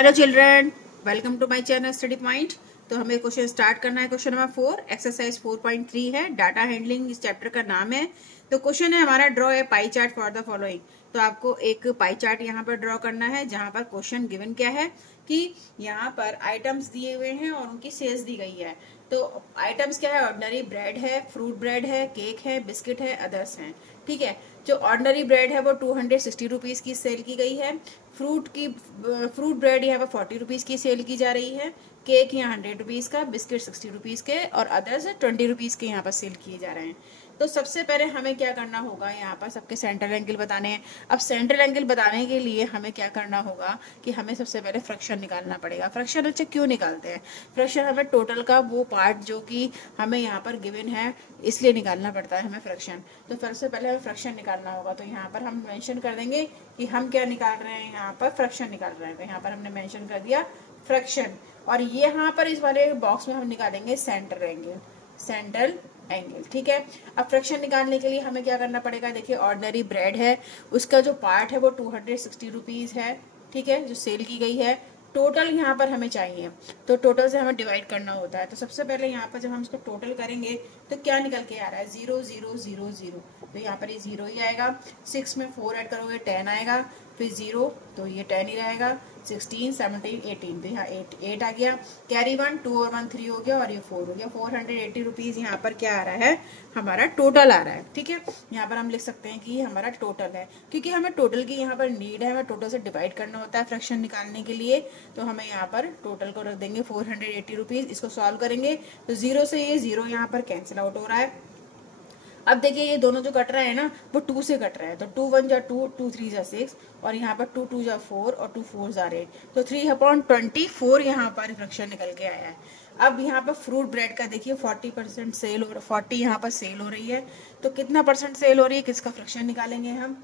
Hello children, welcome to my channel study point. तो हमें question start करना है। क्वेश्चन नंबर 4 एक्सरसाइज 4.3 है। डाटा हैंडलिंग इस चैप्टर का नाम है। तो क्वेश्चन है हमारा, draw a pie chart for the following. तो आपको एक पाई चार्ट यहाँ पर ड्रॉ करना है, जहाँ पर क्वेश्चन गिवन क्या है कि यहाँ पर आइटम्स दिए हुए हैं और उनकी सेल्स दी गई है। तो आइटम्स क्या है? ऑर्डिनरी ब्रेड है, फ्रूट ब्रेड है, केक है, बिस्किट है, अदर्स हैं। ठीक है। जो ऑर्डिनरी ब्रेड है वो 260 रुपीज की सेल की गई है। फ्रूट ब्रेड यहाँ पर 40 रुपीज की सेल की जा रही है। केक यहाँ 100 रुपीज का, बिस्किट 60 रुपीज के और अदर्स 20 रुपीज के यहाँ पर सेल किए जा रहे हैं। तो सबसे पहले हमें क्या करना होगा, यहाँ पर सबके सेंट्रल एंगल बताने हैं। अब सेंट्रल एंगल बताने के लिए हमें क्या करना होगा कि हमें सबसे पहले फ्रैक्शन निकालना पड़ेगा। फ्रैक्शन अच्छा क्यों निकालते हैं? फ्रैक्शन हमें टोटल का वो पार्ट जो कि हमें यहाँ पर गिवन है, इसलिए निकालना पड़ता है हमें फ्रैक्शन। तो सबसे पहले हमें फ्रैक्शन निकालना होगा। तो यहाँ पर हम मेंशन कर देंगे कि हम क्या निकाल रहे हैं, यहाँ पर फ्रैक्शन निकाल रहे हैं। तो यहाँ पर हमने मेंशन कर दिया फ्रैक्शन। और ये यहाँ पर इस वाले बॉक्स में हम निकालेंगे सेंट्रल एंगल। ठीक है। अब फ्रैक्शन निकालने के लिए हमें क्या करना पड़ेगा? देखिए, ऑर्डिनरी ब्रेड है, उसका जो पार्ट है वो 260 रुपीज है। ठीक है, जो सेल की गई है। टोटल यहाँ पर हमें चाहिए, तो टोटल से हमें डिवाइड करना होता है। तो सबसे पहले यहाँ पर जब हम इसको टोटल करेंगे तो क्या निकल के आ रहा है? 0 0 0 0। तो यहाँ पर ये 0 ही आएगा। 6 में 4 ऐड करोगे 10 आएगा, फिर 0 तो ये 10 ही रहेगा। 16 17 18 तो यहाँ 8 आ गया। कैरी 1, 2 और 1 3 हो गया और ये 4 हो गया। 480 रुपीज यहाँ पर क्या आ रहा है? हमारा टोटल आ रहा है। ठीक है, यहाँ पर हम लिख सकते हैं कि हमारा टोटल है, क्योंकि हमें टोटल की यहाँ पर नीड है। हमें टोटल से डिवाइड करना होता है फ्रैक्शन निकालने के लिए। तो हमें यहाँ पर टोटल को रख देंगे 480 रुपीज। इसको सॉल्व करेंगे तो 0 से ये 0 यहाँ पर कैंसिल आउट हो रहा है। अब देखिए, ये दोनों जो कट रहा है ना, वो 2 से कट रहा है। तो 2 1 जा 2, 2 3 जा 6 और यहाँ पर 2 2 जा 4 और 2 4 जा 8। तो 3/24 यहाँ पर फ्रैक्शन निकल के आया है। अब यहाँ पर फ्रूट ब्रेड का देखिए 40% सेल हो, 40 यहाँ पर सेल हो रही है। तो कितना परसेंट सेल हो रही है, किसका फ्रैक्शन निकालेंगे हम?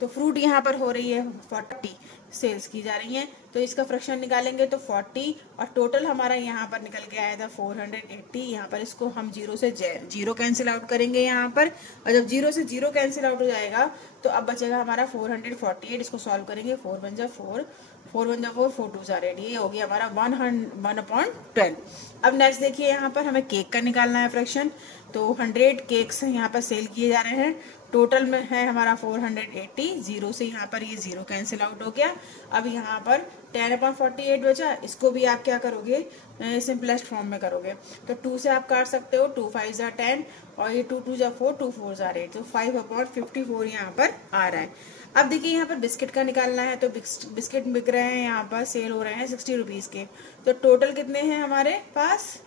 तो फ्रूट यहाँ पर हो रही है 40 सेल्स की जा रही हैं, तो इसका फ्रैक्शन निकालेंगे तो 40 और टोटल हमारा यहाँ पर निकल के आया था 480। यहाँ पर इसको हम 0 से 0 कैंसिल आउट करेंगे यहाँ पर, और जब 0 से 0 कैंसिल आउट हो जाएगा तो अब बचेगा हमारा 448। इसको सॉल्व करेंगे। 4 1 जा 4, 4 1 जा 4, 4 2 जा 8। ये हो गया हमारा 1/12। अब नेक्स्ट देखिए, यहाँ पर हमें केक का निकालना है फ्रैक्शन। तो 100 केक्स यहाँ पर सेल किए जा रहे हैं। टोटल में है हमारा 480। 0 से यहाँ पर ये 0 कैंसिल आउट हो गया। अब यहाँ पर 10/48 बचा। इसको भी आप क्या करोगे? सिंपलेस्ट फॉर्म में करोगे। तो 2 से आप काट सकते हो। 2 5 जा 10 और ये 2 2 जा 4, 2 4 जा 8। तो 5/54 यहाँ पर आ रहा है। अब देखिए, यहाँ पर बिस्किट का निकालना है। तो बिस्किट बिक रहे हैं, यहाँ पर सेल हो रहे हैं 60 रुपीज के। तो टोटल कितने हैं हमारे पास?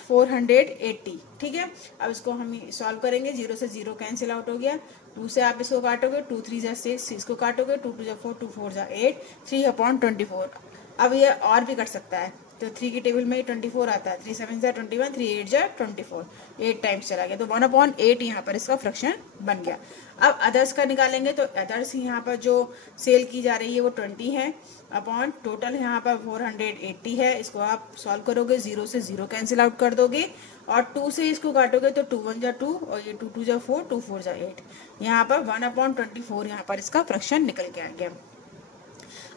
480। ठीक है। अब इसको हम सॉल्व करेंगे। 0 से 0 कैंसिल आउट हो गया। 2 से आप इसको काटोगे, 2 3 जा 6, इसको काटोगे, 2 2 जा 4, 2 4 जा 8, 3/24। अब ये और भी कट सकता है। तो 3 की टेबल में 24 आता है। 3 7 जा 21, 3 8 जा 24, 8 टाइम्स चला गया। तो 1/8 यहाँ पर इसका फ्रैक्शन बन गया। अब अदर्स का निकालेंगे। तो अदर्स यहाँ पर जो सेल की जा रही है वो 20 है अपॉन टोटल यहाँ पर 480 है। इसको आप सॉल्व करोगे, 0 से 0 कैंसिल आउट कर दोगे और 2 से इसको काटोगे तो 2 1 जा 2 और ये 2 2 जा 4, 2 4 जा 8। यहाँ पर 1/24 यहाँ पर इसका फ्रैक्शन निकल के आ गया।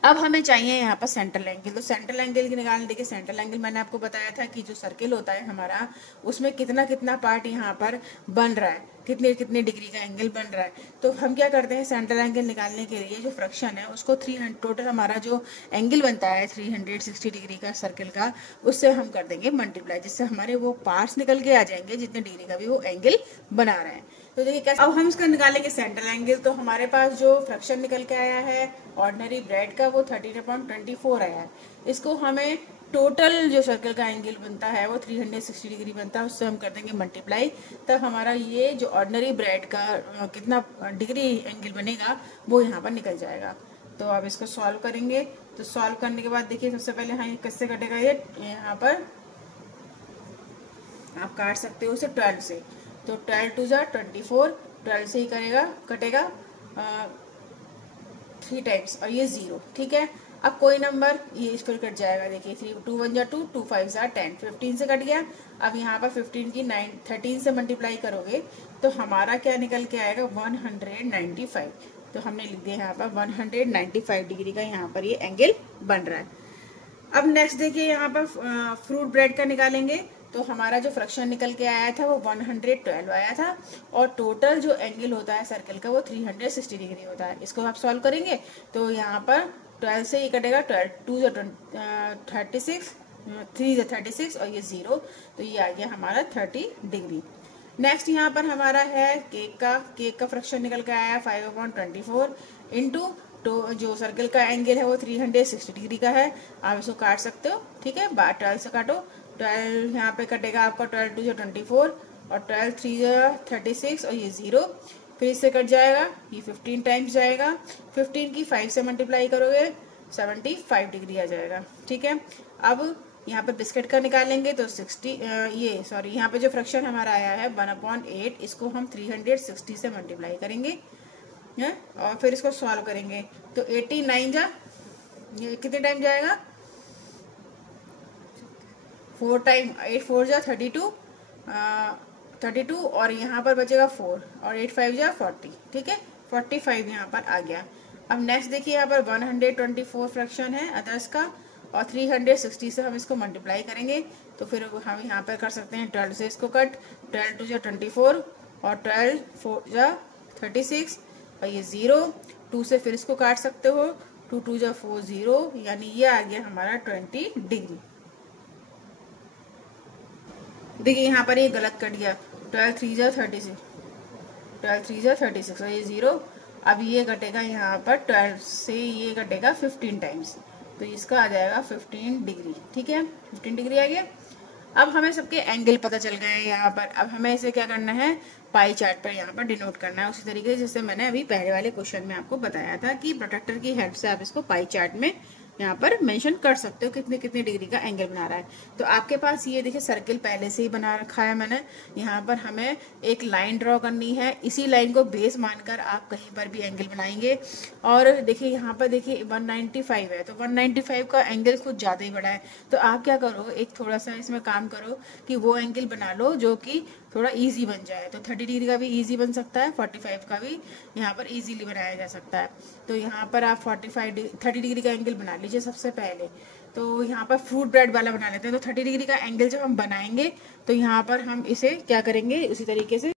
अब हमें चाहिए यहाँ पर सेंट्रल एंगल। तो सेंट्रल एंगल की निकालने, देखिए सेंट्रल एंगल मैंने आपको बताया था कि जो सर्किल होता है हमारा, उसमें कितना कितना पार्ट यहाँ पर बन रहा है, कितने कितने डिग्री का एंगल बन रहा है। तो हम क्या करते हैं, सेंट्रल एंगल निकालने के लिए जो फ्रैक्शन है उसको 300, टोटल हमारा जो एंगल बनता है 360 डिग्री का सर्किल का, उससे हम कर देंगे मल्टीप्लाई, जिससे हमारे वो पार्ट्स निकल के आ जाएंगे जितने डिग्री का भी वो एंगल बना रहे हैं। तो देखिए कैसे अब हम इसका निकालेंगे सेंट्रल एंगल। तो हमारे पास जो फ्रैक्शन निकल के आया है ऑर्डिनरी ब्रेड का, वो 13/24 आया है। इसको हमें टोटल जो सर्कल का एंगल बनता है वो 360 डिग्री बनता है, उससे हम कर देंगे मल्टीप्लाई। तब हमारा ये जो ऑर्डिनरी ब्रेड का कितना डिग्री एंगल बनेगा वो यहाँ पर निकल जाएगा। तो अब इसको सॉल्व करेंगे। तो सॉल्व करने के बाद देखिए, सबसे पहले हाँ, ये किससे कटेगा? ये यहाँ पर आप काट सकते हो उसे 12 से। तो 12 2 जा 24, 12 से ही कटेगा 3 टाइम्स और ये 0। ठीक है। अब कोई नंबर ये फिर कट जाएगा। देखिए 3 2 1 जा 2, 2 5 जा 10, 15 से कट गया। अब यहाँ पर 15 की 13 से मल्टीप्लाई करोगे तो हमारा क्या निकल के आएगा? 195। तो हमने लिख दिया यहाँ पर 195 डिग्री का यहाँ पर ये एंगल बन रहा है। अब नेक्स्ट देखिए यहाँ पर फ्रूट ब्रेड का निकालेंगे। तो हमारा जो फ्रैक्शन निकल के आया था वो 112 आया था और टोटल जो एंगल होता है सर्कल का वो 360 डिग्री होता है। इसको आप सॉल्व करेंगे तो यहाँ पर 12 से ये कटेगा, 12 2 36, 3 36 और ये 0, तो ये आ गया हमारा 30 डिग्री। नेक्स्ट यहाँ पर हमारा है केक का फ्रैक्शन निकल के आया 5/24 इंटू तो जो सर्कल का एंगल है वो 360 डिग्री का है। आप इसको काट सकते हो, ठीक है, 12 से काटो। 12 यहाँ पे कटेगा आपका, 12 2 24 और 12 3 36 और ये 0, फिर इससे कट जाएगा, ये 15 टाइम्स जाएगा। 15 की 5 से मल्टीप्लाई करोगे 75 डिग्री आ जाएगा, ठीक है। अब यहाँ पर बिस्किट का निकालेंगे तो 60 यहाँ पे जो फ्रैक्शन हमारा आया है 1/8, इसको हम 360 से मल्टीप्लाई करेंगे है और फिर इसको सॉल्व करेंगे तो 89 जा, ये कितने टाइम जाएगा, 4 टाइम, 8 4 जा 32 और यहाँ पर बचेगा 4 और 8 5 जा 40, ठीक है, 45 यहाँ पर आ गया। अब नेक्स्ट देखिए यहाँ पर 124 फ्रैक्शन है अदर्स का और 360 से हम इसको मल्टीप्लाई करेंगे तो फिर हम यहाँ पर कर सकते हैं 12 से इसको कट, 12 2 जा 24 और 12 4 जा 36 और ये 0, 2 से फिर इसको काट सकते हो, 2 2 जा 4 0, यानी ये आ गया हमारा 20 डिग्री। देखिए यहाँ पर ये गलत कट गया, 12 3 जा 36, 12 3 जा 36 और ये 0। अब ये कटेगा यहाँ पर 12 से ये कटेगा 15 टाइम्स, तो इसका आ जाएगा 15 डिग्री, ठीक है, 15 डिग्री आ गया। अब हमें सबके एंगल पता चल गए हैं यहाँ पर। अब हमें इसे क्या करना है, पाई चार्ट पर यहाँ पर डिनोट करना है, उसी तरीके से जैसे मैंने अभी पहले वाले क्वेश्चन में आपको बताया था कि प्रोट्रैक्टर की हेल्प से आप इसको पाई चार्ट में यहाँ पर मेंशन कर सकते हो कितने कितने डिग्री का एंगल बना रहा है। तो आपके पास ये देखिए सर्कल पहले से ही बना रखा है मैंने। यहाँ पर हमें एक लाइन ड्रॉ करनी है, इसी लाइन को बेस मानकर आप कहीं पर भी एंगल बनाएंगे। और देखिए यहाँ पर देखिए 195 है, तो 195 का एंगल कुछ ज़्यादा ही बड़ा है, तो आप क्या करो, एक थोड़ा सा इसमें काम करो कि वो एंगल बना लो जो कि थोड़ा इजी बन जाए। तो 30 डिग्री का भी इजी बन सकता है, 45 का भी यहाँ पर इजीली बनाया जा सकता है। तो यहाँ पर आप 30 डिग्री का एंगल बना लीजिए सबसे पहले। तो यहाँ पर फ्रूट ब्रेड वाला बना लेते हैं। तो 30 डिग्री का एंगल जब हम बनाएंगे तो यहाँ पर हम इसे क्या करेंगे उसी तरीके से।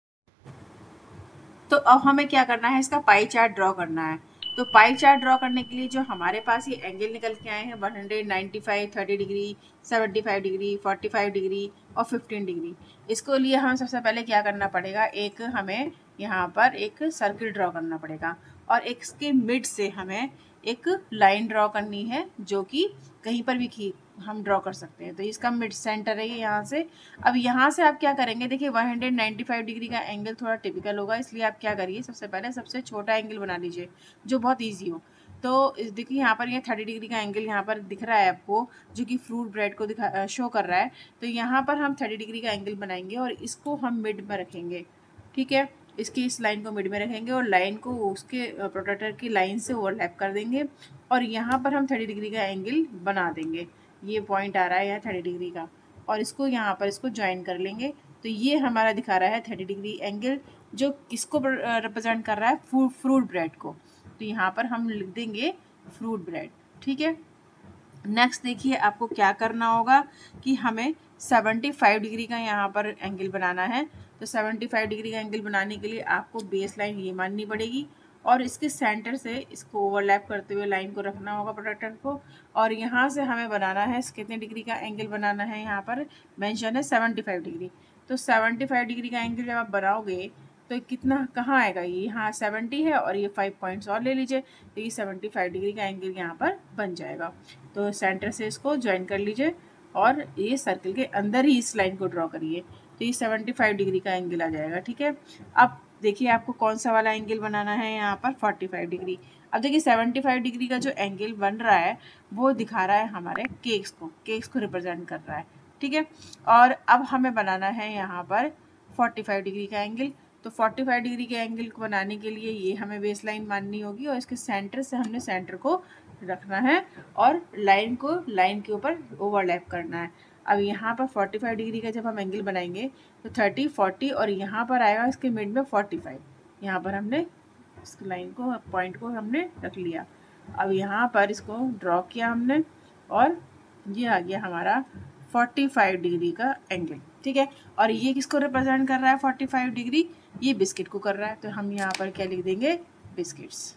तो अब हमें क्या करना है, इसका पाई चार्ट ड्रॉ करना है। तो पाई चार्ट ड्रॉ करने के लिए जो हमारे पास ये एंगल निकल के आए हैं 195, 30 डिग्री, 75 डिग्री, 45 डिग्री और 15 डिग्री, इसको लिए हम सबसे पहले क्या करना पड़ेगा, एक हमें यहाँ पर एक सर्किल ड्रॉ करना पड़ेगा और इसके मिड से हमें एक लाइन ड्रॉ करनी है जो कि कहीं पर भी हम ड्रॉ कर सकते हैं। तो इसका मिड सेंटर है ये यहाँ से। अब यहाँ से आप क्या करेंगे, देखिए 195 डिग्री का एंगल थोड़ा टिपिकल होगा, इसलिए आप क्या करिए, सबसे पहले सबसे छोटा एंगल बना लीजिए जो बहुत ईजी हो। तो देखिए यहाँ पर ये 30 डिग्री का एंगल यहाँ पर दिख रहा है आपको, जो कि फ्रूट ब्रेड को शो कर रहा है। तो यहाँ पर हम 30 डिग्री का एंगल बनाएंगे और इसको हम मिड में रखेंगे, ठीक है, इसकी इस लाइन को मिड में रखेंगे और लाइन को उसके प्रोट्रैक्टर की लाइन से ओवरलैप कर देंगे और यहाँ पर हम 30 डिग्री का एंगल बना देंगे। ये पॉइंट आ रहा है यहाँ 30 डिग्री का और इसको यहाँ पर इसको ज्वाइन कर लेंगे। तो ये हमारा दिखा रहा है 30 डिग्री एंगल, जो किसको रिप्रेजेंट कर रहा है, फ्रूट ब्रेड को। तो यहाँ पर हम लिख देंगे फ्रूट ब्रेड, ठीक है। नेक्स्ट देखिए आपको क्या करना होगा कि हमें 75 डिग्री का यहाँ पर एंगल बनाना है। तो 75 डिग्री का एंगल बनाने के लिए आपको बेस लाइन ये माननी पड़ेगी और इसके सेंटर से इसको ओवरलैप करते हुए लाइन को रखना होगा प्रोट्रैक्टर को। और यहाँ से हमें बनाना है कितने डिग्री का एंगल बनाना है, यहाँ पर मेंशन है 75 डिग्री। तो 75 डिग्री का एंगल जब आप बनाओगे तो कितना कहाँ आएगा, ये यहाँ 70 है और ये 5 पॉइंट्स और ले लीजिए, तो ये 75 डिग्री का एंगल यहाँ पर बन जाएगा। तो सेंटर से इसको ज्वाइन कर लीजिए और ये सर्कल के अंदर ही इस लाइन को ड्रॉ करिए, तो ये 75 डिग्री का एंगल आ जाएगा, ठीक है। अब देखिए आपको कौन सा वाला एंगल बनाना है, यहाँ पर 45 डिग्री। अब देखिए 75 डिग्री का जो एंगल बन रहा है वो दिखा रहा है हमारे केक्स को रिप्रेजेंट कर रहा है, ठीक है। और अब हमें बनाना है यहाँ पर 45 डिग्री का एंगल। तो 45 डिग्री के एंगल को बनाने के लिए ये हमें बेस लाइन माननी होगी और इसके सेंटर से हमने सेंटर को रखना है और लाइन को लाइन के ऊपर ओवरलैप करना है। अब यहाँ पर 45 डिग्री का जब हम एंगल बनाएंगे तो 30, 40 और यहाँ पर आएगा इसके मिड में 45, यहाँ पर हमने इस लाइन को, पॉइंट को हमने रख लिया। अब यहाँ पर इसको ड्रॉ किया हमने और ये आ गया हमारा 45 डिग्री का एंगल, ठीक है। और ये किसको रिप्रेजेंट कर रहा है 45 डिग्री? ये बिस्किट को कर रहा है, तो हम यहाँ पर क्या लिख देंगे? बिस्किट्स,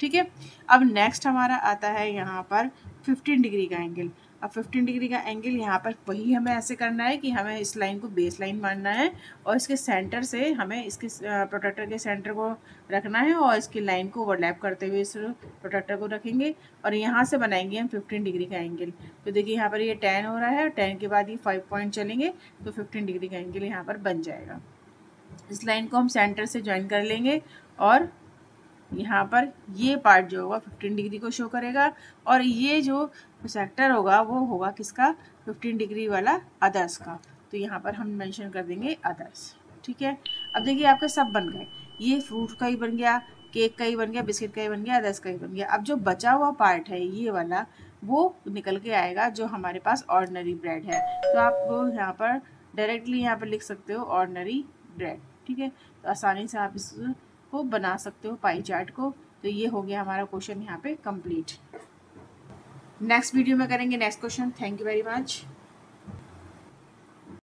ठीक है। अब नेक्स्ट हमारा आता है यहाँ पर 15 डिग्री का एंगल। अब 15 डिग्री का एंगल यहाँ पर वही हमें ऐसे करना है कि हमें इस लाइन को बेस लाइन मानना है और इसके सेंटर से हमें इसके प्रोटेक्टर के सेंटर को रखना है और इसकी लाइन को ओवरलैप करते हुए इस प्रोटेक्टर को रखेंगे और यहाँ से बनाएंगे हम 15 डिग्री का एंगल। तो देखिए यहाँ पर ये 10 हो रहा है, 10 के बाद ये 5 पॉइंट चलेंगे तो 15 डिग्री का एंगल यहाँ पर बन जाएगा। इस लाइन को हम सेंटर से ज्वाइन कर लेंगे और यहाँ पर ये पार्ट जो होगा 15 डिग्री को शो करेगा और ये जो सेक्टर होगा वो होगा किसका? 15 डिग्री वाला अदर्स का। तो यहाँ पर हम मेंशन कर देंगे अदर्स, ठीक है। अब देखिए आपके सब बन गए, ये फ्रूट का ही बन गया, केक का ही बन गया, बिस्किट का ही बन गया, अदर्स का ही बन गया। अब जो बचा हुआ पार्ट है ये वाला वो निकल के आएगा जो हमारे पास ऑर्डिनरी ब्रेड है। तो आप यहाँ पर डायरेक्टली यहाँ पर लिख सकते हो ऑर्डिनरी ब्रेड, ठीक है। तो आसानी से आप इस को बना सकते हो पाई चार्ट को। तो ये हो गया हमारा क्वेश्चन यहाँ पे कंप्लीट। नेक्स्ट वीडियो में करेंगे next question. Thank you very much.